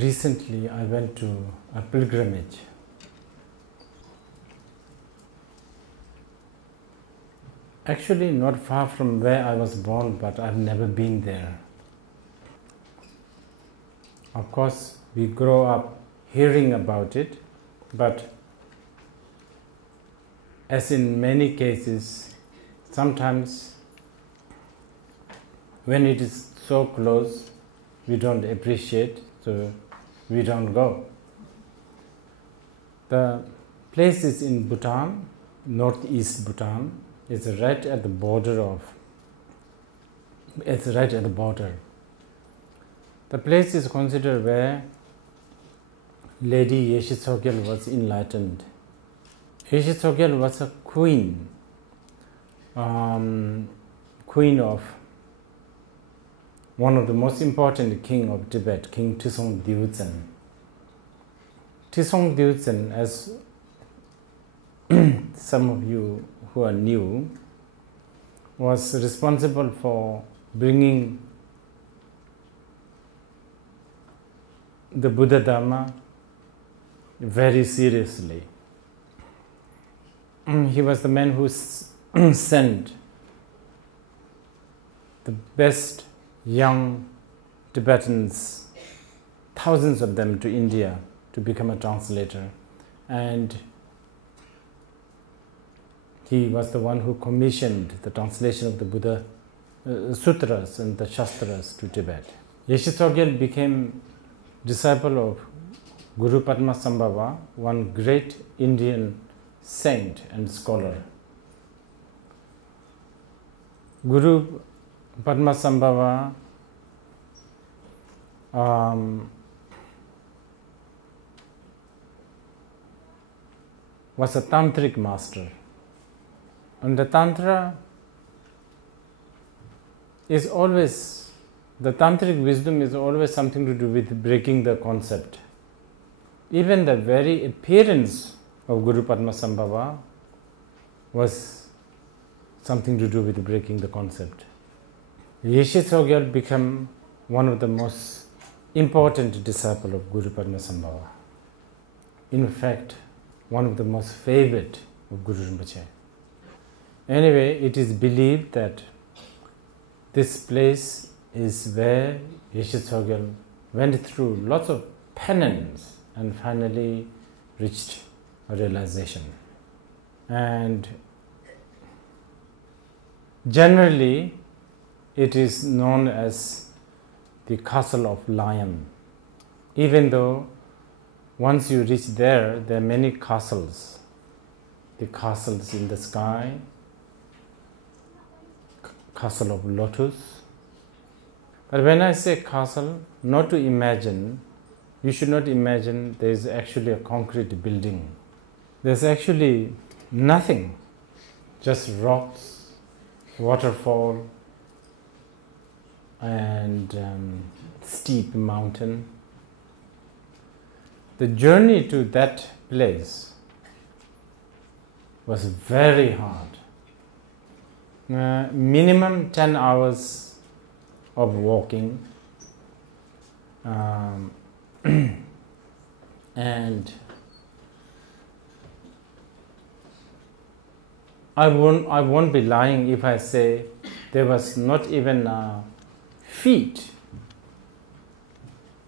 Recently, I went to a pilgrimage. Actually, not far from where I was born, but I've never been there. Of course, we grow up hearing about it, but as in many cases, sometimes when it is so close, we don't appreciate, so we don't go. The place is in Bhutan, northeast Bhutan. It's right at the border. The place is considered where Lady Yeshe Tsogyal was enlightened. Yeshe Tsogyal was a queen of one of the most important king of Tibet, King Trisong Dyuchen. Trisong Dyuchen, as some of you who are new, was responsible for bringing the Buddha Dharma very seriously. He was the man who sent the best young Tibetans, thousands of them, to India to become a translator, and he was the one who commissioned the translation of the Buddha Sutras and the Shastras to Tibet. Yeshe Tsogyal became disciple of Guru Padmasambhava, one great Indian saint and scholar. Guru Padmasambhava was a tantric master. And the tantric wisdom is always something to do with breaking the concept. Even the very appearance of Guru Padmasambhava was something to do with breaking the concept. Yeshe Tsogyal became one of the most important disciples of Guru Padmasambhava. In fact, one of the most favorite of Guru Rinpoche. Anyway, it is believed that this place is where Yeshe Tsogyal went through lots of penance and finally reached a realization. And generally, it is known as the Castle of Lion. Even though once you reach there are many castles. The castles in the sky, Castle of Lotus. But when I say castle, not to imagine, you should not imagine there is actually a concrete building. There's actually nothing, just rocks, waterfall, and steep mountain. The journey to that place was very hard. Minimum 10 hours of walking, and I won't be lying if I say there was not even a feet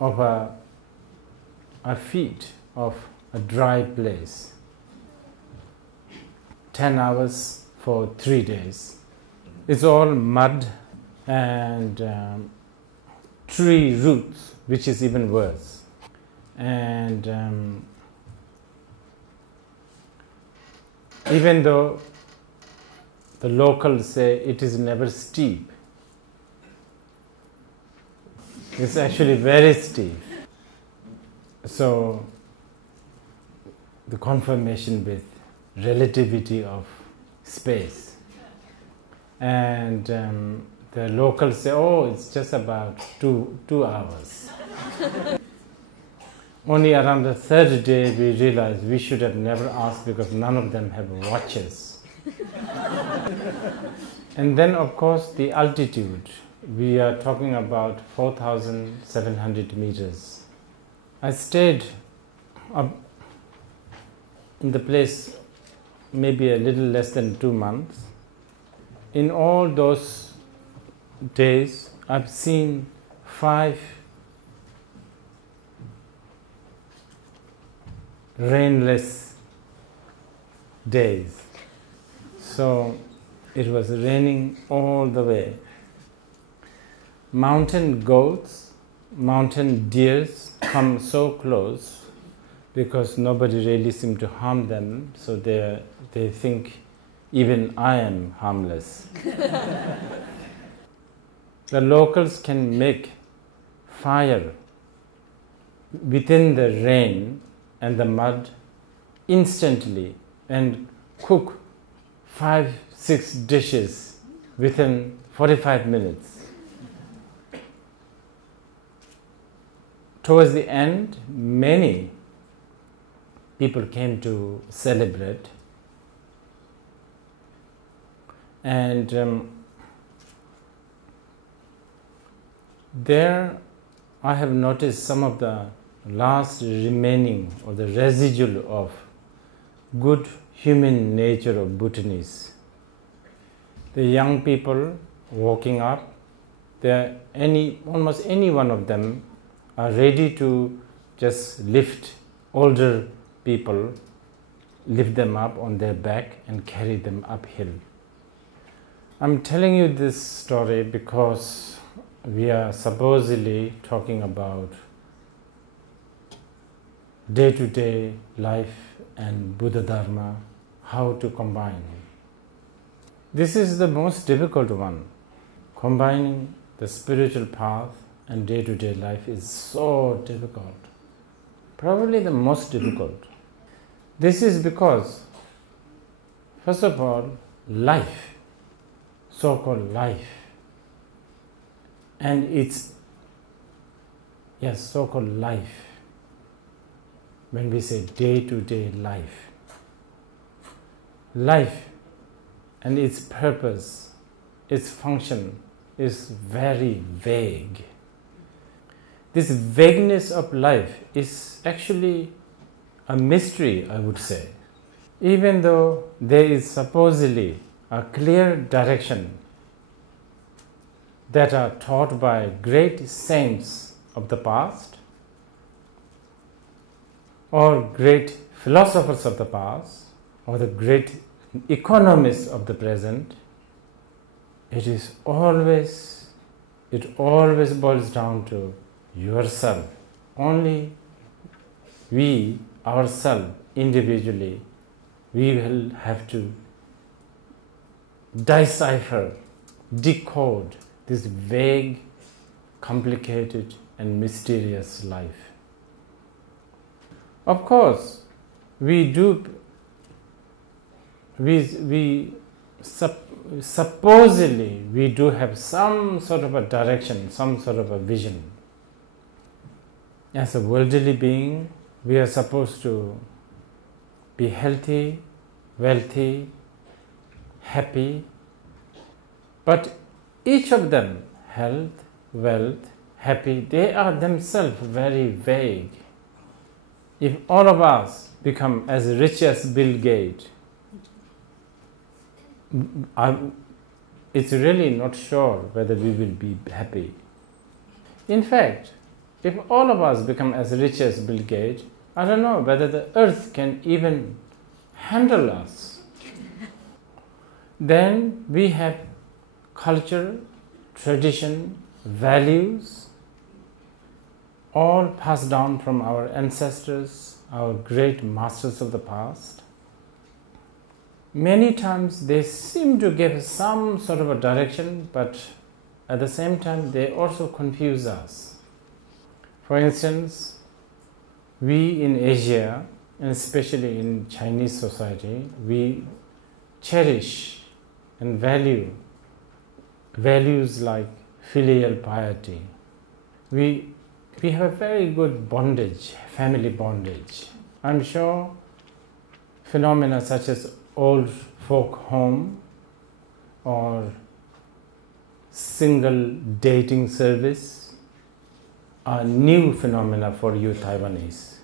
of a dry place. 10 hours for 3 days. It's all mud and tree roots, which is even worse. And even though the locals say it is never steep, it's actually very steep. So the confirmation with relativity of space. And the locals say, oh, it's just about two hours. Only around the third day we realized we should have never asked because none of them have watches. And then of course the altitude. We are talking about 4,700 meters. I stayed up in the place maybe a little less than 2 months. In all those days, I've seen 5 rainless days. So it was raining all the way. Mountain goats, mountain deers come so close because nobody really seemed to harm them, so they think even I am harmless. The locals can make fire within the rain and the mud instantly and cook 5-6 dishes within 45 minutes. Towards the end, many people came to celebrate, and there I have noticed some of the last remaining or the residual of good human nature of Bhutanese. The young people walking up, almost any one of them are ready to just lift older people, lift them up on their back and carry them uphill. I'm telling you this story because we are supposedly talking about day-to-day life and Buddha Dharma, how to combine. This is the most difficult one. Combining the spiritual path and day-to-day life is so difficult. Probably the most difficult. This is because, first of all, life, so-called life, and it's, so-called life. When we say day-to-day life, life and its purpose, its function is very vague. This vagueness of life is actually a mystery, I would say. Even though there is supposedly a clear direction that are taught by great saints of the past or great philosophers of the past or the great economists of the present, it always boils down to yourself. Only we, ourselves, individually, we will have to decipher, decode this vague, complicated and mysterious life. Of course, supposedly we do have some sort of a direction, some sort of a vision. As a worldly being, we are supposed to be healthy, wealthy, happy, but each of them, health, wealth, happy, they are themselves very vague. If all of us become as rich as Bill Gates, it's really not sure whether we will be happy. In fact, if all of us become as rich as Bill Gates, I don't know whether the earth can even handle us. Then we have culture, tradition, values, all passed down from our ancestors, our great masters of the past. Many times they seem to give some sort of a direction, but at the same time they also confuse us. For instance, we in Asia, and especially in Chinese society, we cherish and value values like filial piety. We have a very good bondage, family bondage. I'm sure phenomena such as old folk home or single dating service a new phenomena for you Taiwanese.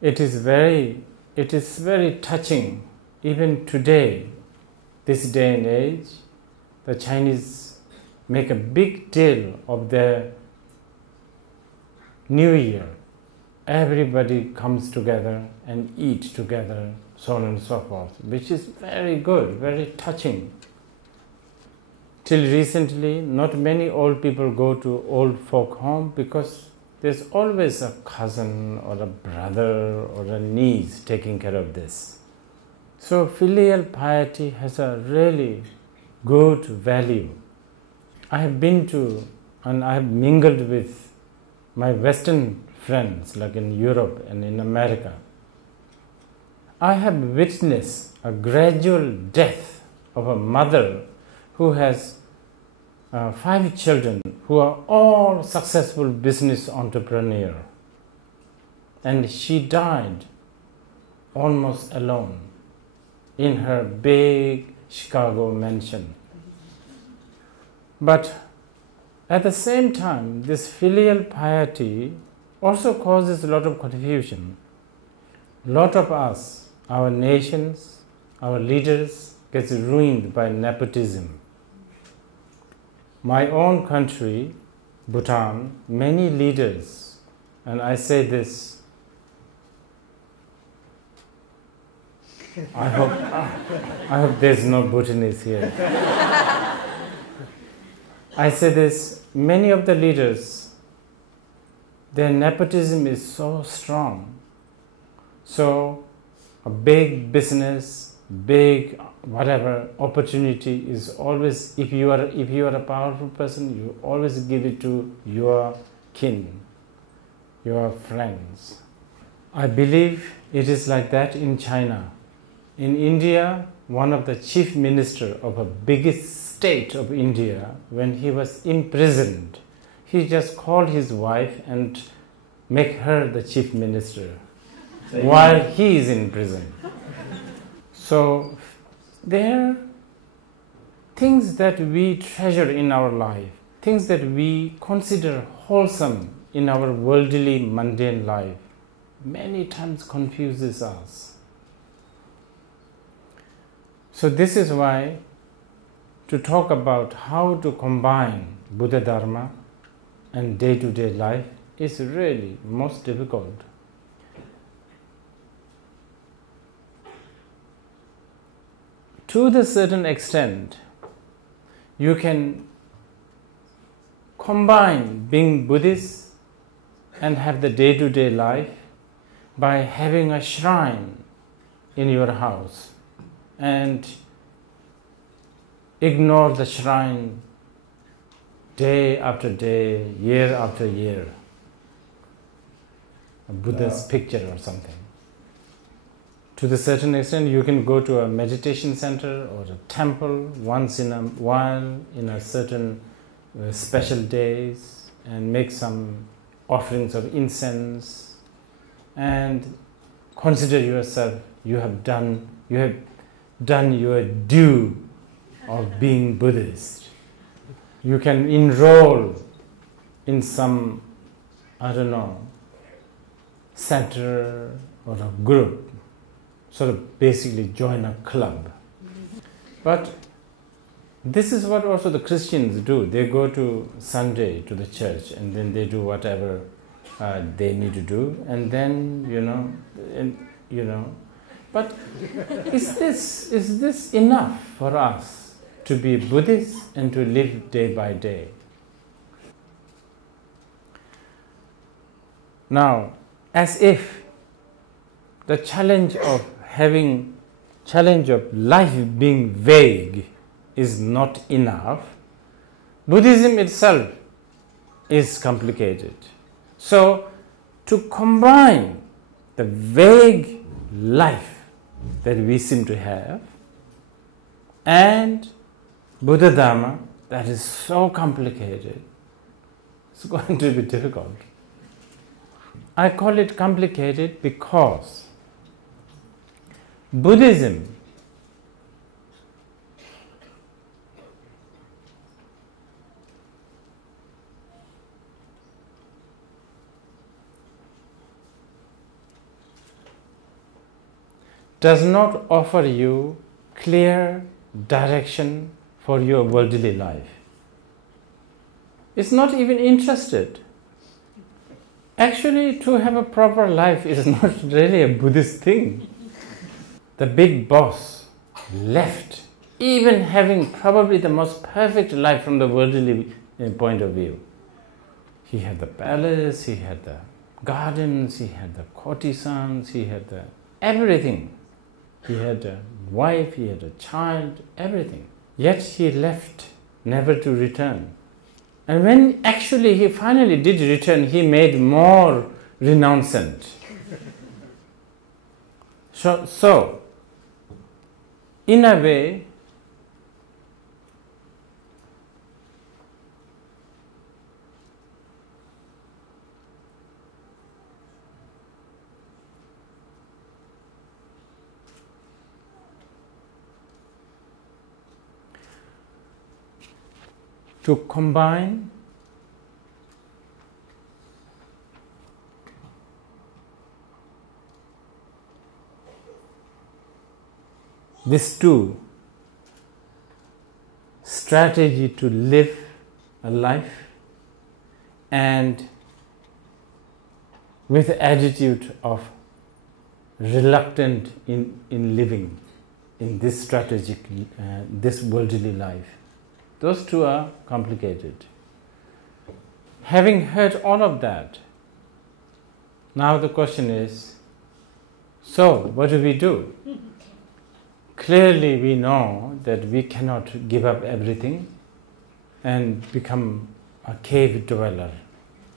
It is very touching. Even today, this day and age, the Chinese make a big deal of their New Year. Everybody comes together and eat together, so on and so forth, which is very good, very touching. Till recently, not many old people go to old folk home because there's always a cousin or a brother or a niece taking care of this. So filial piety has a really good value. I have been to and I have mingled with my Western friends like in Europe and in America. I have witnessed a gradual death of a mother who has 5 children who are all successful business entrepreneurs, and she died almost alone in her big Chicago mansion. But at the same time, this filial piety also causes a lot of confusion. A lot of us, our nations, our leaders, gets ruined by nepotism. My own country, Bhutan, many leaders, and I say this, I hope there's no Bhutanese here. I say this, many of the leaders, their nepotism is so strong. So a big business, big whatever opportunity is always, if you are a powerful person, you always give it to your kin, your friends. I believe it is like that in China. In India, one of the chief minister of a biggest state of India, when he was imprisoned, he just called his wife and make her the chief minister while he is in prison. So there are things that we treasure in our life, things that we consider wholesome in our worldly, mundane life, many times confuses us. So this is why to talk about how to combine Buddha Dharma and day-to-day life is really most difficult. To the certain extent, you can combine being Buddhist and have the day-to-day life by having a shrine in your house and ignore the shrine day after day, year after year. A Buddha's picture or something. To the certain extent, you can go to a meditation center or a temple once in a while in a certain special days and make some offerings of incense and consider yourself you have done your due of being Buddhist. You can enroll in some, center or a group, sort of basically join a club. But this is what also the Christians do. They go to Sunday to the church and then they do whatever they need to do, and then But is this enough for us to be Buddhist and to live day by day? Now, as if the challenge of life being vague is not enough, Buddhism itself is complicated. So, to combine the vague life that we seem to have and Buddha Dharma that is so complicated, it's going to be difficult. I call it complicated because Buddhism does not offer you clear direction for your worldly life. It's not even interested. Actually, to have a proper life is not really a Buddhist thing. The big boss left, even having probably the most perfect life from the worldly point of view. He had the palace, he had the gardens, he had the courtesans, he had the everything. He had a wife, he had a child, everything. Yet he left, never to return. And when actually he finally did return, he made more renouncement. So, in a way, to combine these two strategy to live a life and with attitude of reluctant in living in this strategic, this worldly life. Those two are complicated. Having heard all of that, now the question is, so what do we do? Clearly we know that we cannot give up everything and become a cave dweller.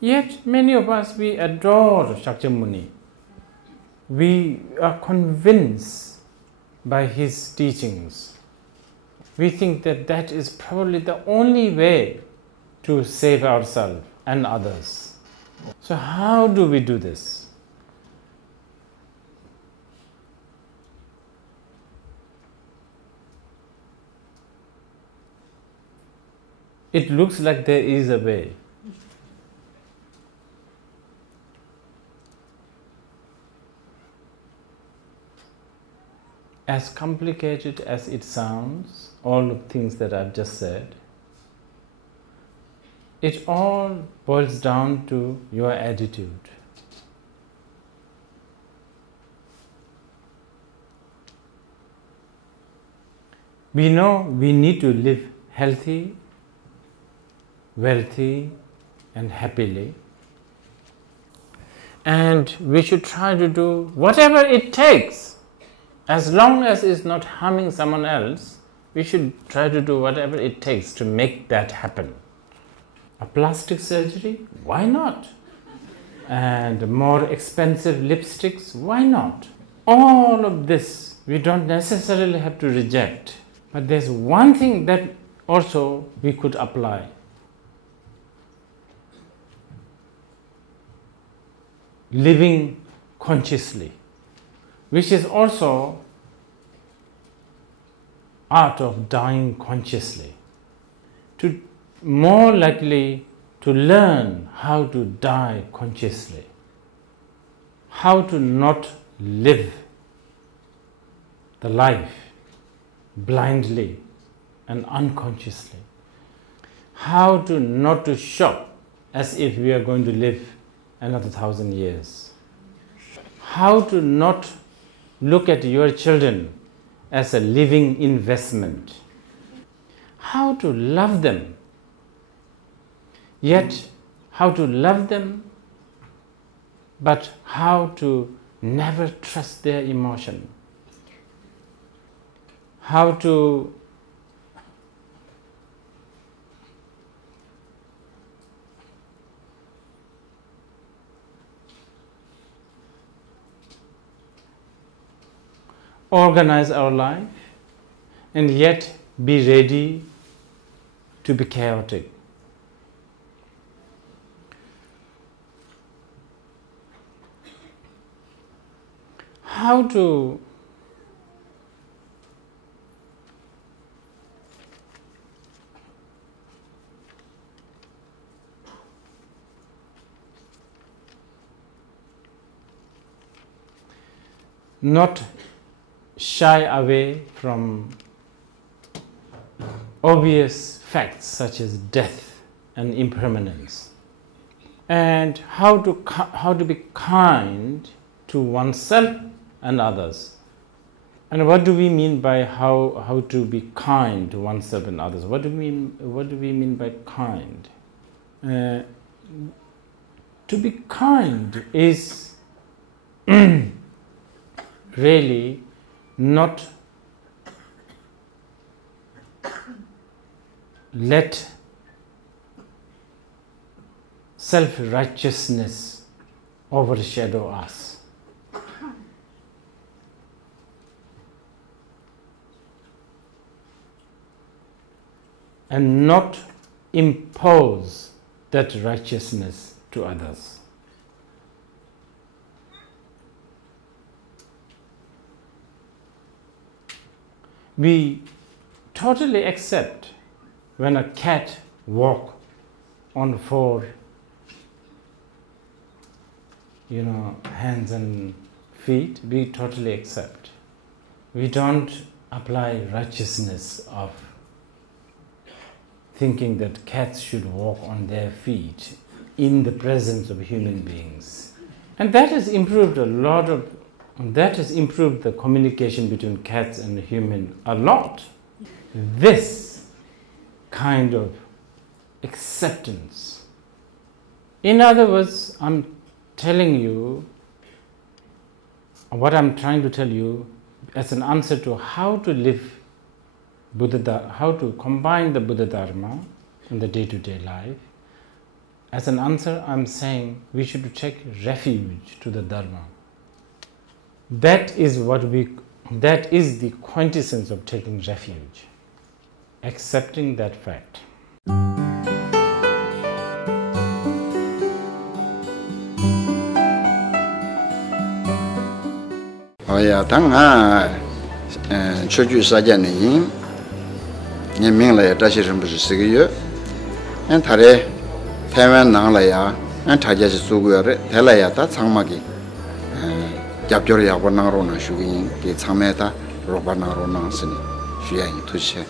Yet many of us, we adore Shakyamuni. We are convinced by his teachings. We think that that is probably the only way to save ourselves and others. So how do we do this? It looks like there is a way. As complicated as it sounds, all the things that I've just said, it all boils down to your attitude. We know we need to live healthy, wealthy, and happily. And we should try to do whatever it takes. As long as it's not harming someone else, we should try to do whatever it takes to make that happen. A plastic surgery? Why not? And more expensive lipsticks? Why not? All of this we don't necessarily have to reject. But there's one thing that also we could apply. Living consciously, which is also art of dying consciously. To more likely to learn how to die consciously, how to not live the life blindly and unconsciously, how to not to shop as if we are going to live another 1,000 years, how to not look at your children as a living investment, how to love them, yet how to love them, but how to never trust their emotion, how to organize our life and yet be ready to be chaotic. How to not shy away from obvious facts such as death and impermanence, and how to be kind to oneself and others. And what do we mean by how to be kind to oneself and others? What do we mean by kind? To be kind is really not let self-righteousness overshadow us. And not impose that righteousness to others. We totally accept when a cat walks on four, hands and feet. We totally accept. We don't apply righteousness of thinking that cats should walk on their feet in the presence of human beings. And that has improved that has improved the communication between cats and human a lot. This kind of acceptance. In other words, I'm telling you, what I'm trying to tell you as an answer to how to live how to combine the Buddha Dharma in the day-to-day life. As an answer, I'm saying we should take refuge to the Dharma. That is the quintessence of taking refuge. Accepting that fact. Ni ming la ya da shi ren bu shi ge ye an ta re Taiwan nang la ya an ta ja shi su gu ya re ta la ya ta chang ma ge jap jor ya bo nang ro na shu yin ge chang me ta ro ba nang ro nang sin shu ya yin tu che